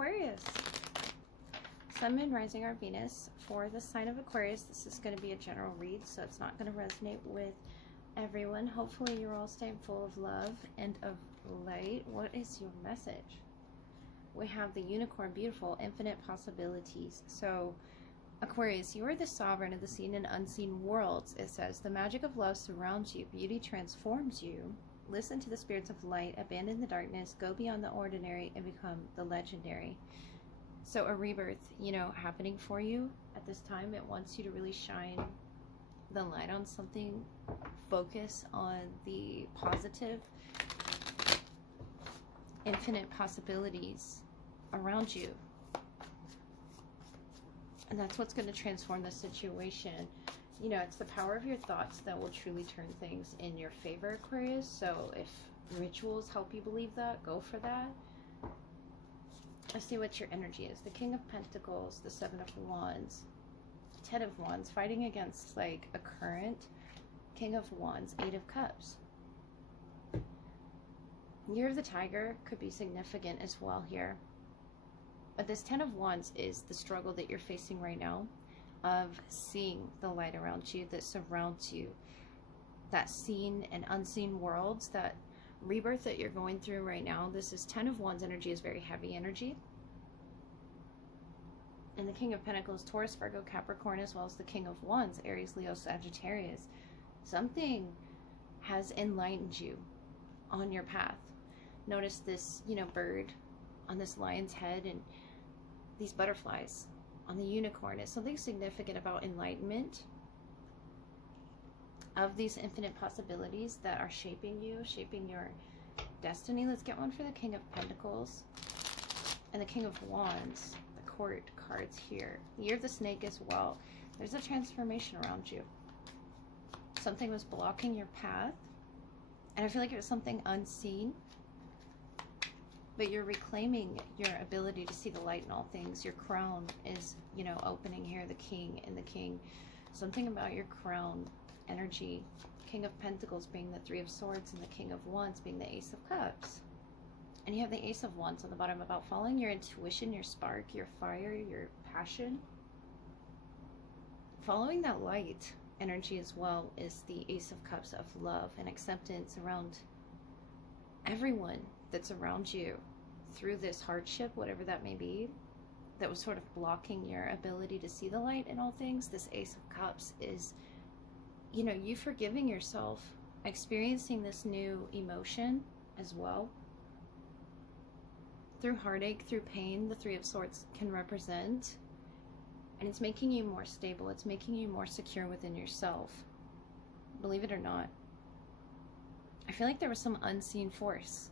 Aquarius. Sun, Moon, Rising, or Venus. For the sign of Aquarius, this is going to be a general read, so it's not going to resonate with everyone. Hopefully you're all staying full of love and of light. What is your message? We have the unicorn, beautiful, infinite possibilities. So Aquarius, you are the sovereign of the seen and unseen worlds. It says, the magic of love surrounds you. Beauty transforms you. Listen to the spirits of light. Abandon the darkness. Go beyond the ordinary and become the legendary. So a rebirth, happening for you at this time. It wants you to really shine the light on something. Focus on the positive, infinite possibilities around you. And that's what's going to transform the situation. It's the power of your thoughts that will truly turn things in your favor, Aquarius. So if rituals help you believe that, go for that. Let's see what your energy is. The King of Pentacles, the Seven of Wands, Ten of Wands, fighting against like a current. King of Wands, Eight of Cups. Year of the Tiger could be significant as well here. But this Ten of Wands is the struggle that you're facing right now of seeing the light around you that surrounds you. That seen and unseen worlds, that rebirth that you're going through right now. This is Ten of Wands energy, is very heavy energy. And the King of Pentacles, Taurus, Virgo, Capricorn, as well as the King of Wands, Aries, Leo, Sagittarius. Something has enlightened you on your path. Notice this, bird on this lion's head and these butterflies on the unicorn. Is something significant about enlightenment of these infinite possibilities that are shaping you, shaping your destiny. Let's get one for the King of Pentacles and the King of Wands, the Court cards here. Year of the Snake as well. There's a transformation around you. Something was blocking your path, and I feel like it was something unseen, but you're reclaiming your ability to see the light in all things. Your crown is, opening here, the King and the King. Something about your crown energy. King of Pentacles being the Three of Swords and the King of Wands being the Ace of Cups. And you have the Ace of Wands on the bottom about following your intuition, your spark, your fire, your passion. Following that light energy as well is the Ace of Cups of love and acceptance around everyone that's around you through this hardship, whatever that may be, that was sort of blocking your ability to see the light in all things. This Ace of Cups is, you forgiving yourself, experiencing this new emotion as well. Through heartache, through pain, the Three of Swords can represent. And it's making you more stable. It's making you more secure within yourself. Believe it or not. I feel like there was some unseen force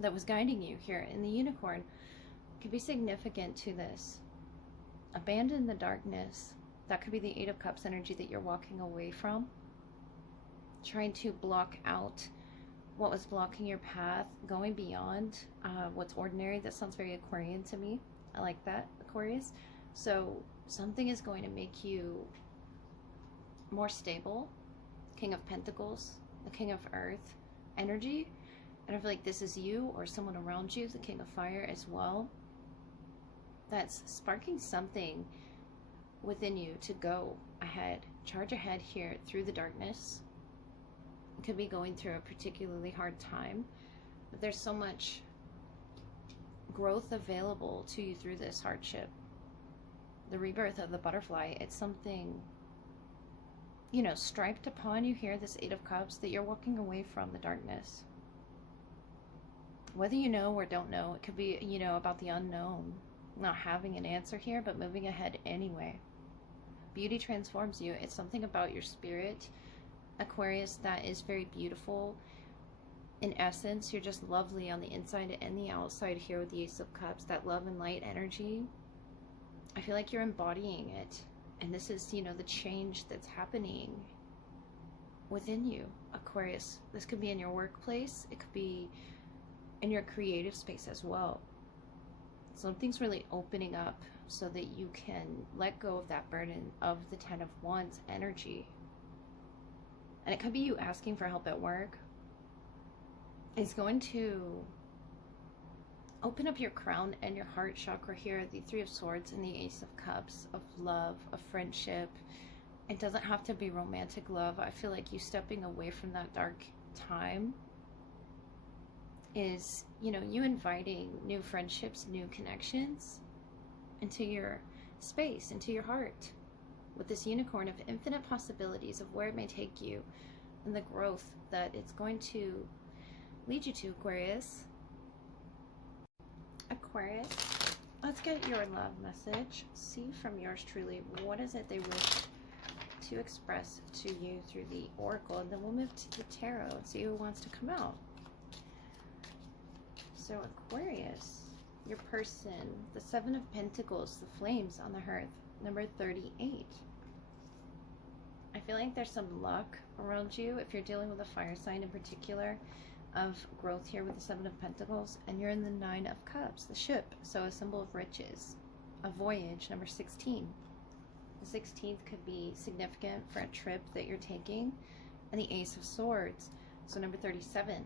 that was guiding you here. In the unicorn, could be significant to this. Abandon the darkness. That could be the Eight of Cups energy that you're walking away from. Trying to block out what was blocking your path. Going beyond what's ordinary. That sounds very Aquarian to me. I like that, Aquarius. So something is going to make you more stable. King of Pentacles, the King of Earth energy. And I feel like this is you or someone around you, the King of Fire as well. That's sparking something within you to go ahead. Charge ahead here through the darkness. It could be going through a particularly hard time. But there's so much growth available to you through this hardship. The rebirth of the butterfly, it's something, striped upon you here, this Eight of Cups, that you're walking away from the darkness. Whether you know or don't know, it could be, about the unknown, not having an answer here, but moving ahead anyway. Beauty transforms you. It's something about your spirit, Aquarius, that is very beautiful. In essence, you're just lovely on the inside and the outside here with the Ace of Cups, that love and light energy. I feel like you're embodying it. And this is, the change that's happening within you, Aquarius. This could be in your workplace. It could be in your creative space as well. Something's really opening up so that you can let go of that burden of the Ten of Wands energy. And it could be you asking for help at work. It's going to open up your crown and your heart chakra here, the Three of Swords and the Ace of Cups, of love, of friendship. It doesn't have to be romantic love. I feel like you stepping away from that dark time is, you know, you inviting new friendships, new connections into your space, into your heart, with this unicorn of infinite possibilities of where it may take you and the growth that it's going to lead you to, Aquarius. Aquarius, let's get your love message. See from yours truly, what is it they wish to express to you through the oracle, and then we'll move to the tarot and see who wants to come out. So Aquarius, your person, the Seven of Pentacles, the flames on the hearth, number 38. I feel like there's some luck around you if you're dealing with a fire sign in particular, of growth here with the Seven of Pentacles, and you're in the Nine of Cups, the ship, so a symbol of riches, a voyage, number 16. The 16th could be significant for a trip that you're taking, and the Ace of Swords, so number 37.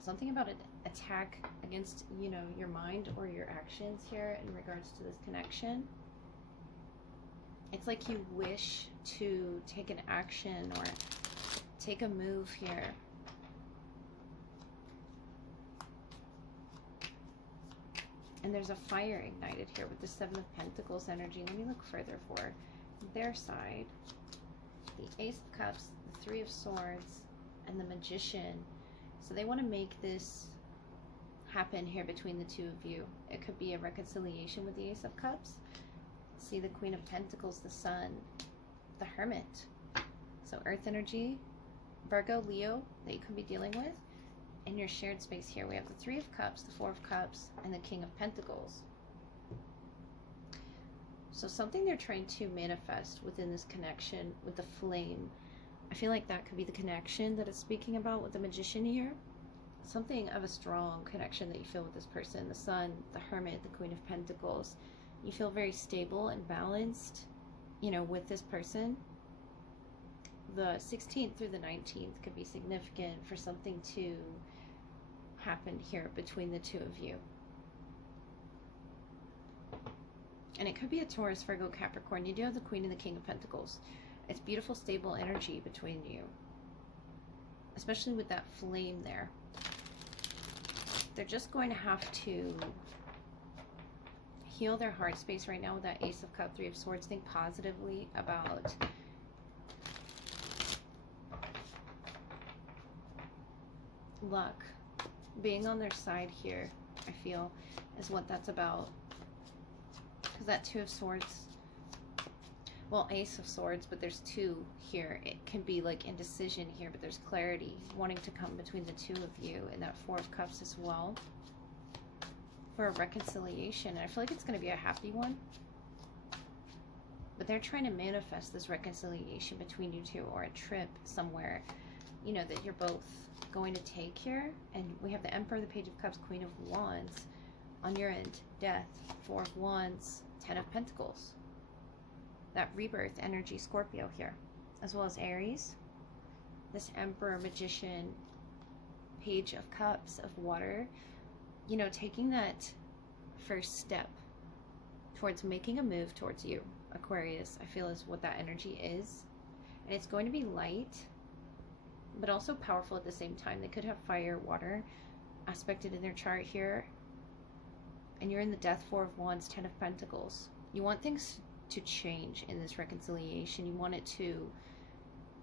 Something about an attack against, you know, your mind or your actions here in regards to this connection. It's like you wish to take an action or take a move here. And there's a fire ignited here with the Seven of Pentacles energy. Let me look further for their side. The Ace of Cups, the Three of Swords, and the Magician. So they want to make this happen here between the two of you. It could be a reconciliation with the Ace of Cups. See the Queen of Pentacles, the Sun, the Hermit. So Earth energy, Virgo, Leo, that you could be dealing with. In your shared space here, we have the Three of Cups, the Four of Cups, and the King of Pentacles. So something they're trying to manifest within this connection with the flame. I feel like that could be the connection that it's speaking about with the Magician here. Something of a strong connection that you feel with this person. The Sun, the Hermit, the Queen of Pentacles. You feel very stable and balanced, you know, with this person. The 16th through the 19th could be significant for something to happen here between the two of you. And it could be a Taurus, Virgo, Capricorn. You do have the Queen and the King of Pentacles. It's beautiful, stable energy between you, especially with that flame there. They're just going to have to heal their heart space right now with that Ace of Cups, Three of Swords. Think positively about luck. Being on their side here, I feel, is what that's about. Because that Two of Swords, well, Ace of Swords, but there's two here. It can be like indecision here, but there's clarity wanting to come between the two of you. And that Four of Cups as well, for a reconciliation. And I feel like it's going to be a happy one. But they're trying to manifest this reconciliation between you two, or a trip somewhere, you know, that you're both going to take here. And we have the Emperor, the Page of Cups, Queen of Wands. On your end, Death, Four of Wands, Ten of Pentacles. That rebirth energy, Scorpio here, as well as Aries. This Emperor, Magician, Page of Cups, of water. You know, taking that first step towards making a move towards you, Aquarius, I feel is what that energy is. And it's going to be light, but also powerful at the same time. They could have fire, water aspected in their chart here. And you're in the Death, Four of Wands, Ten of Pentacles. You want things to change in this reconciliation. You want it to,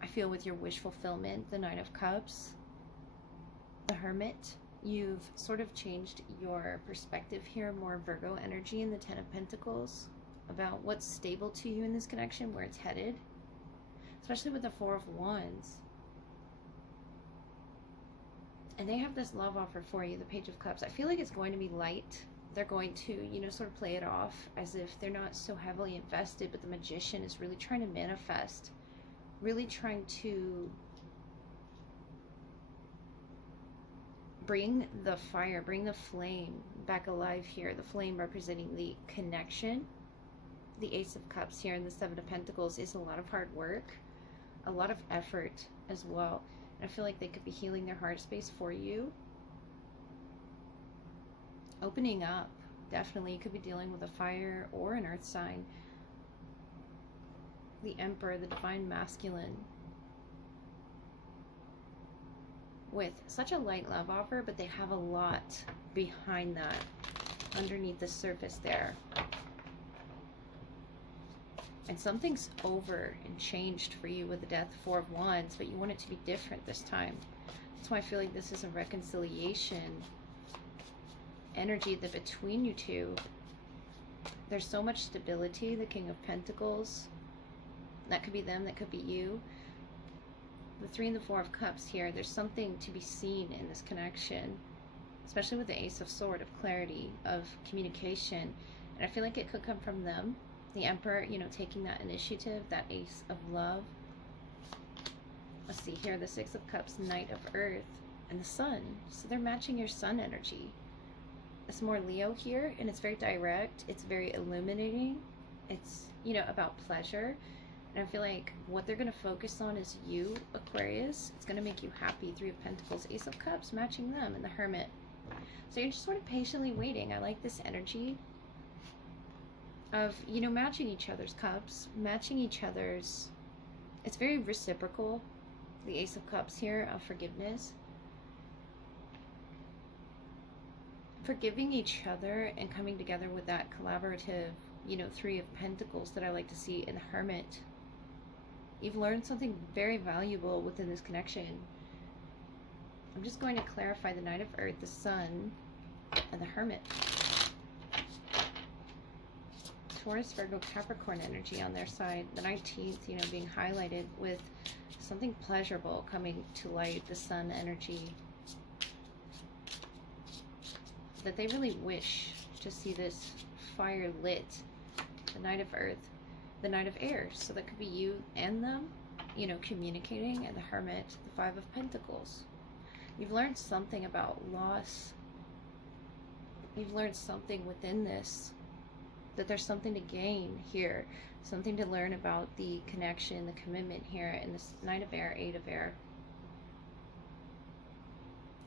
I feel, with your wish fulfillment, the Nine of Cups, the Hermit. You've sort of changed your perspective here, more Virgo energy in the Ten of Pentacles, about what's stable to you in this connection, where it's headed. Especially with the Four of Wands. And they have this love offer for you, the Page of Cups. I feel like it's going to be light. They're going to, you know, sort of play it off as if they're not so heavily invested, but the Magician is really trying to manifest, really trying to bring the fire, bring the flame back alive here. The flame representing the connection. The Ace of Cups here and the Seven of Pentacles is a lot of hard work, a lot of effort as well. And I feel like they could be healing their heart space for you. opening up. Definitely, you could be dealing with a fire or an earth sign. The Emperor, the divine masculine, with such a light love offer, but they have a lot behind that, underneath the surface there. And something's over and changed for you with the Death, Four of Wands, but you want it to be different this time. That's why I feel like this is a reconciliation energy that between you two, there's so much stability. The King of Pentacles, that could be them, that could be you. The Three and the Four of Cups here, there's something to be seen in this connection, especially with the Ace of Swords, of clarity, of communication. And I feel like it could come from them. The Emperor, you know, taking that initiative, that Ace of Love. Let's see here, the Six of Cups, Knight of Earth, and the Sun. So they're matching your Sun energy. It's more Leo here, and it's very direct. It's very illuminating. It's, you know, about pleasure. And I feel like what they're going to focus on is you, Aquarius. It's going to make you happy. Three of Pentacles, Ace of Cups, matching them, and the Hermit. So you're just sort of patiently waiting. I like this energy of, you know, matching each other's cups, matching each other's, it's very reciprocal. The Ace of Cups here, of forgiveness. Forgiving each other and coming together with that collaborative, you know, Three of Pentacles that I like to see in the Hermit. You've learned something very valuable within this connection. I'm just going to clarify the Knight of Earth, the Sun, and the Hermit. Taurus, Virgo, Capricorn energy on their side. The 19th, you know, being highlighted with something pleasurable coming to light, the Sun energy. That they really wish to see this fire lit. The Knight of Earth, the Knight of Air. So that could be you and them, you know, communicating. And the Hermit, the Five of Pentacles. You've learned something about loss. You've learned something within this, that there's something to gain here, something to learn about the connection, the commitment here in this Knight of Air, Eight of Air.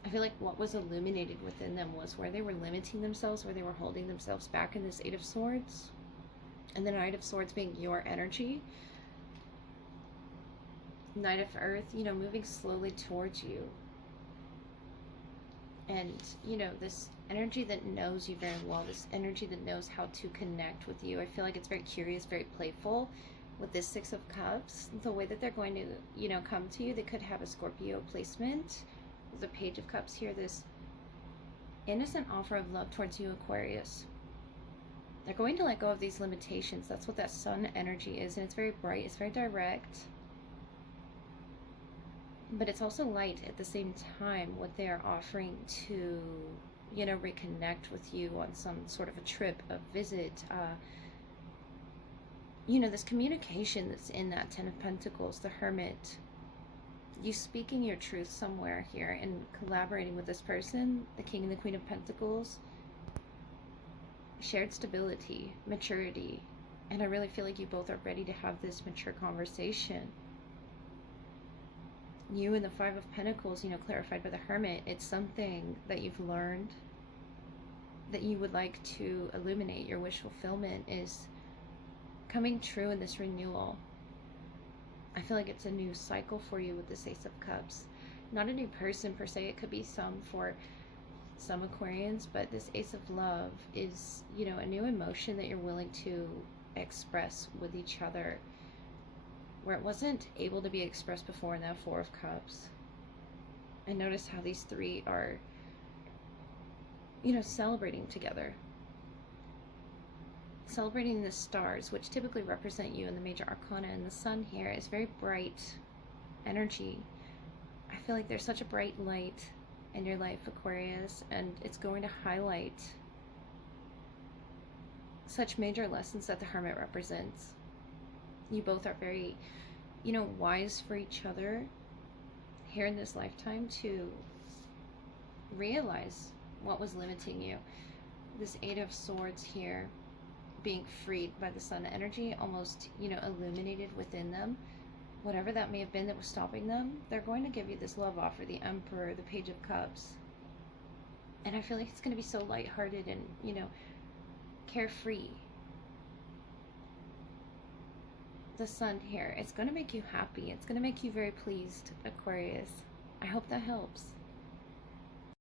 I feel like what was illuminated within them was where they were limiting themselves, where they were holding themselves back in this Eight of Swords. And the Knight of Swords being your energy. Knight of Earth, you know, moving slowly towards you. And, you know, this energy that knows you very well, this energy that knows how to connect with you. I feel like it's very curious, very playful. With this Six of Cups, the way that they're going to, you know, come to you, they could have a Scorpio placement. The Page of Cups here, this innocent offer of love towards you, Aquarius. They're going to let go of these limitations. That's what that Sun energy is, and it's very bright, it's very direct. But it's also light at the same time, what they are offering to, you know, reconnect with you on some sort of a trip, a visit. You know, this communication that's in that Ten of Pentacles, the Hermit. You speaking your truth somewhere here and collaborating with this person, the King and the Queen of Pentacles. Shared stability, maturity. And I really feel like you both are ready to have this mature conversation. You and the Five of Pentacles, you know, clarified by the Hermit, it's something that you've learned that you would like to illuminate. Your wish fulfillment is coming true in this renewal. I feel like it's a new cycle for you with this Ace of Cups. Not a new person per se, it could be some for some Aquarians, but this Ace of Love is, you know, a new emotion that you're willing to express with each other, where it wasn't able to be expressed before in that Four of Cups. And notice how these three are, you know, celebrating together. Celebrating the stars, which typically represent you in the major arcana, and the Sun here is very bright energy. I feel like there's such a bright light in your life, Aquarius, and it's going to highlight such major lessons that the Hermit represents. You both are very, you know, wise for each other here in this lifetime to realize what was limiting you. This Eight of Swords here, being freed by the Sun energy, almost, you know, illuminated within them. Whatever that may have been that was stopping them, they're going to give you this love offer, the Emperor, the Page of Cups. And I feel like it's going to be so lighthearted and, you know, carefree. The sun here, it's going to make you happy. It's going to make you very pleased, Aquarius. I hope that helps.